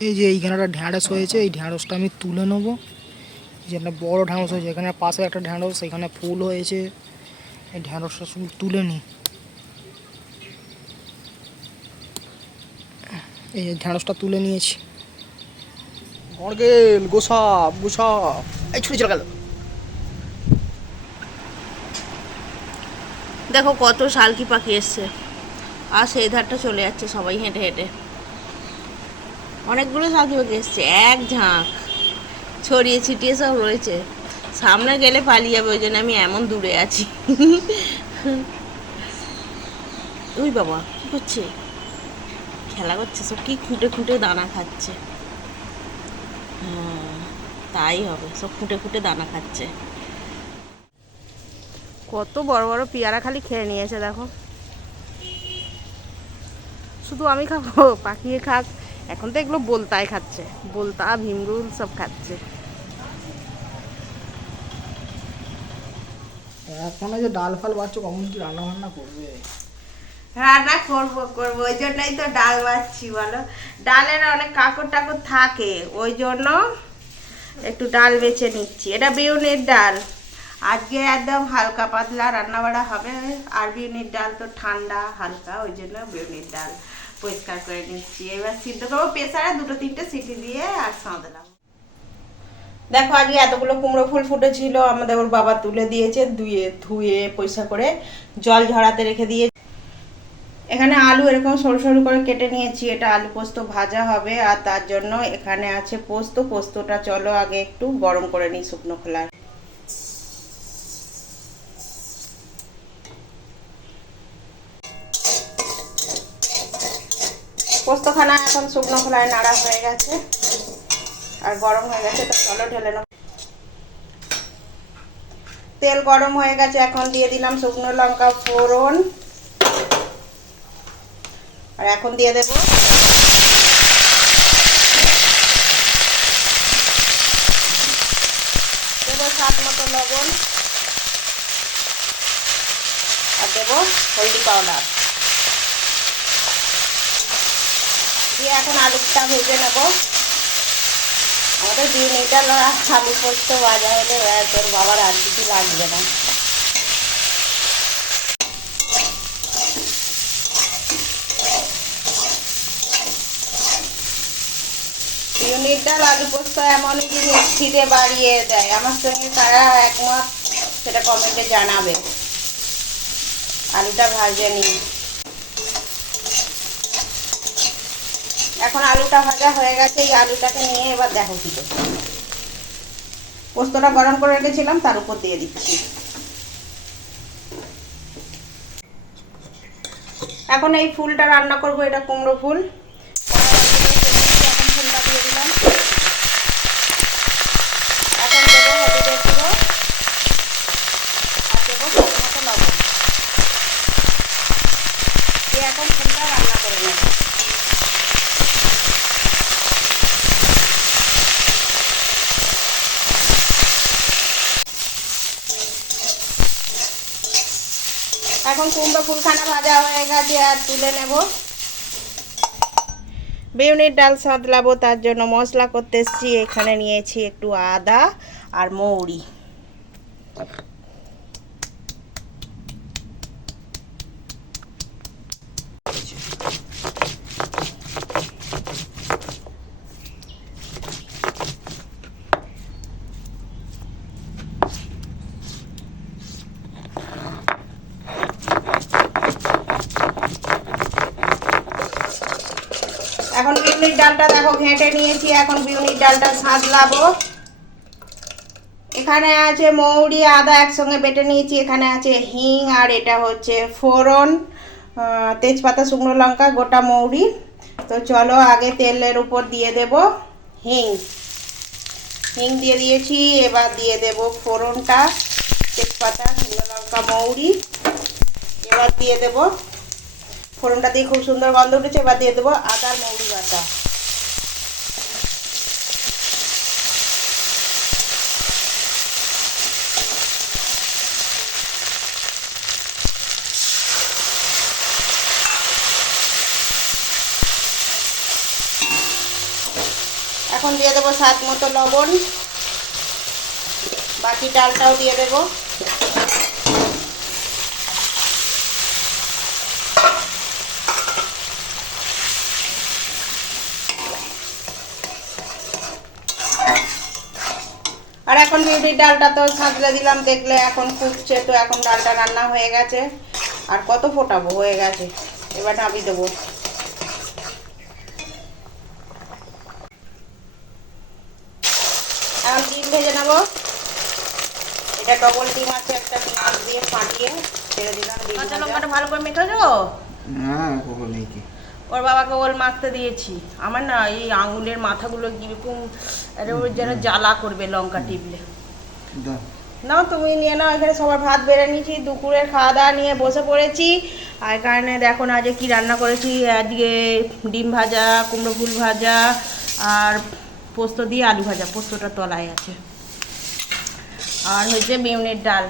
এই যে এইখানে একটা ঢ্যাঁড়স হয়েছে এই ঢ্যাঁড়সটা আমি তুলে নেব। এই যে একটা বড় ঢ্যাঁড়স হয়েছে এখানে পাশে একটা ঢ্যাঁড়স সেখানে ফুল হয়েছে। এই ঢ্যাঁড়সটা শুধু তুলে নিই এই যে ঢ্যাঁড়সটা তুলে নিয়েছি। গড়গেল গোসাপ গোসাপ এই ছুটে চলে গেল। দেখো কত শালকি পাখি এসছে। আর সেই ধারটা চলে যাচ্ছে সবাই হেঁটে হেঁটে। অনেকগুলো শালকি পাখি এসছে, এক ঝাঁক। ছড়িয়ে ছিটিয়ে সব রয়েছে। সামনে গেলে পালিয়ে যাবে, ওই জন্য আমি এমন দূরে আছি। ওই বাবা, কি করছে? খেলা করছে, সব কি খুঁটে খুঁটে দানা খাচ্ছে। হ্যাঁ তাই হবে, সব খুঁটে খুঁটে দানা খাচ্ছে। কত বড় বড় পেয়ারা খালি খেয়ে নিয়েছে, দেখো। শুধু আমি খাব, পাখিয়ে খাক। এখন তো এগুলো বলতাই খাচ্ছে। বলতা ভীমরুল সব খাচ্ছে। এখন যে ডাল ফাল বাচ্চা কমন কি রান্না বান্না করবে? রান্না করব করব। ওই জন্যই তো ডাল বাচ্ছি বলো। ডালের অনেক কাকড় টাকড় থাকে। ওই জন্য একটু ডাল বেছে নিচ্ছি। এটা বিউনির ডাল। আজকে একদম হালকা পাতলা রান্না বাড়া হবে। আর বিউনির ডাল তো ঠান্ডা হালকা। ওই জন্য বিউনির ডাল। পরিষ্কার করে নিচ্ছি। এবার সিদ্ধ করব প্রেসারে দুটো তিনটে সিটি দিয়ে আর সাঁতলাম দেখো আজকে এতগুলো কুমড়ো ফুল ফুটেছিল, আমাদের ওর বাবা তুলে দিয়েছে, ধুয়ে ধুয়ে পয়সা করে জল ঝরাতে রেখে দিয়ে এখানে আলু এরকম সরু সরু করে কেটে নিয়েছি। এটা আলু পোস্ত ভাজা হবে, আর তার জন্য এখানে আছে পোস্ত। পোস্তটা চলো আগে একটু গরম করে নিই শুকনো খোলায়। পোস্তখানা এখন শুকনো খোলায় নাড়া হয়ে গেছে। আর গরম হয়ে গেছে, তো চলো ঢেলে নেব তেল গরম হয়ে গেছে, এখন দিয়ে দিলাম শুকনো লঙ্কা ফোড়ন। আর এখন দিয়ে দেব দেব স্বাদ মতো লবণ। আর দেব হলদি পাউডার। দিয়ে এখন আলুটা ভেজে নেব। আমাদের দুই মিটার আলু পোস্ত ভাজা হলে তোর বাবার আর কিছু লাগবে না। ইউনিট ডাল, আলু পোস্ত এমন জিনিস খিদে বাড়িয়ে দেয়। আমার সঙ্গে তারা একমত, সেটা কমেন্টে জানাবে। আলুটা ভাজে নিই এখন আলুটা ভাজা হয়ে গেছে, এই আলুটাকে নিয়ে এবার দেখো কি পোস্তটা গরম করে রেখেছিলাম, তার উপর দিয়ে দিচ্ছি। এখন এই ফুলটা রান্না করব, এটা কুমড়ো ফুল এখন ফুলটা দিয়ে দিলাম এখন দেবো হলুদের গুঁড়ো আর দেবো স্বাদ মতো লবণ দিয়ে এখন ফুলটা রান্না করে নেব এখন কুমড়ো ফুলখানা ভাজা হয়ে গেছে আর তুলে নেব। বেউনির ডাল সাঁতলাবো তার জন্য মশলা করতে এসেছি। এখানে নিয়েছি একটু আদা আর মৌরি। বিউনির ডালটা দেখো, ঘেঁটে নিয়েছি, এখন বিউনির ডালটা সাঁতলাবো এখানে আছে মৌরি, আদা একসঙ্গে বেটে নিয়েছি, এখানে আছে হিং, আর এটা হচ্ছে ফোড়ন তেজপাতা, শুকনো লঙ্কা, গোটা মৌরি। তো চলো আগে তেলের উপর দিয়ে দেব হিং। হিং দিয়ে দিয়েছি, এবার দিয়ে দেব ফোড়নটা, তেজপাতা, শুকনো লঙ্কা, মৌরি। এবার দিয়ে দেব ফোড়নটা দিয়ে খুব সুন্দর গন্ধ উঠেছে, এবার দিয়ে দেবো আদার মৌরি বাটা। এখন দিয়ে দেবো স্বাদ মতো লবণ। বাকি ডালটাও দিয়ে দেবো। আর এখন বিউটির ডালটা তো সাঁতলে দিলাম দেখলে এখন ফুটছে তো এখন ডালটা রান্না হয়ে গেছে। আর কত ফোটাবো? হয়ে গেছে। এবার নামিয়ে দেবো। এখন ডিম ভেজে নেব। এটা ডবল ডিম আছে একটা পেঁয়াজ দিয়ে ফাটিয়ে ছেড়ে দিলাম কাঁচা লঙ্কাটা ভালো করে মেখেছো হ্যাঁ কখন নেই কি ওর বাবাকে ওল মাখতে দিয়েছি। আমার না এই আঙুলের মাথাগুলো কীরকম যেন জ্বালা করবে লঙ্কা টিপলে। নাও তুমি নিয়ে নাও এখানে সবার ভাত বেড়ে নিয়েছি দুপুরের খাওয়া দাওয়া নিয়ে বসে পড়েছি। আর কারণে দেখো না আজকে কী রান্না করেছি আজকে ডিম ভাজা কুমড়ো ফুল ভাজা আর পোস্ত দিয়ে আলু ভাজা পোস্তটা তলায় আছে। আর হয়েছে বেউনের ডাল।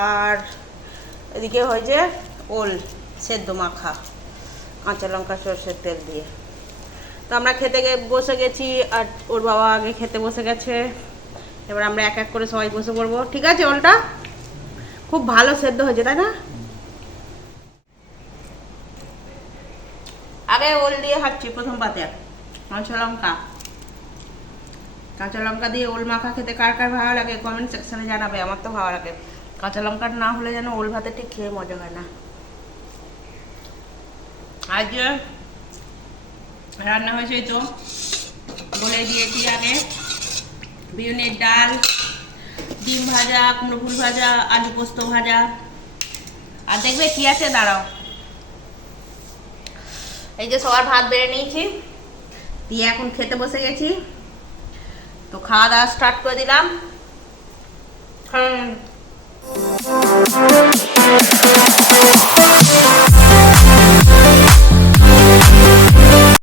আর এদিকে হয়েছে ওল সেদ্ধ মাখা। কাঁচা লঙ্কা, সর্ষের তেল দিয়ে। তো আমরা খেতে বসে গেছি, আর ওর বাবা আগে খেতে বসে গেছে। এবার আমরা এক এক করে সবাই বসে পড়ব। ঠিক আছে ওলটা খুব ভালো সেদ্ধ হয়েছে, তাই না? আগে ওল দিয়ে খাচ্ছি প্রথম পাতে। কাঁচা লঙ্কা। কাঁচা লঙ্কা দিয়ে ওল মাখা খেতে কার কার ভালো লাগে? কমেন্ট সেকশনে জানাবে, আমার তো ভালো লাগে। কাঁচা লঙ্কার না হলে যেন ওল ভাতে ঠিক খেয়ে মজা হয় না। আজ রান্না হয়েছে তো, বলে দিয়েছি আগে। বিউনের ডাল, ডিম ভাজা, কুমড়ো ফুল ভাজা, আলু পোস্ত ভাজা। আর দেখবে কি আছে? দাঁড়াও। এই যে সবার ভাত বেড়ে নিয়েছি। দিয়ে এখন খেতে বসে গেছি। তো খাওয়া দাওয়া স্টার্ট করে দিলাম। হ্যাঁ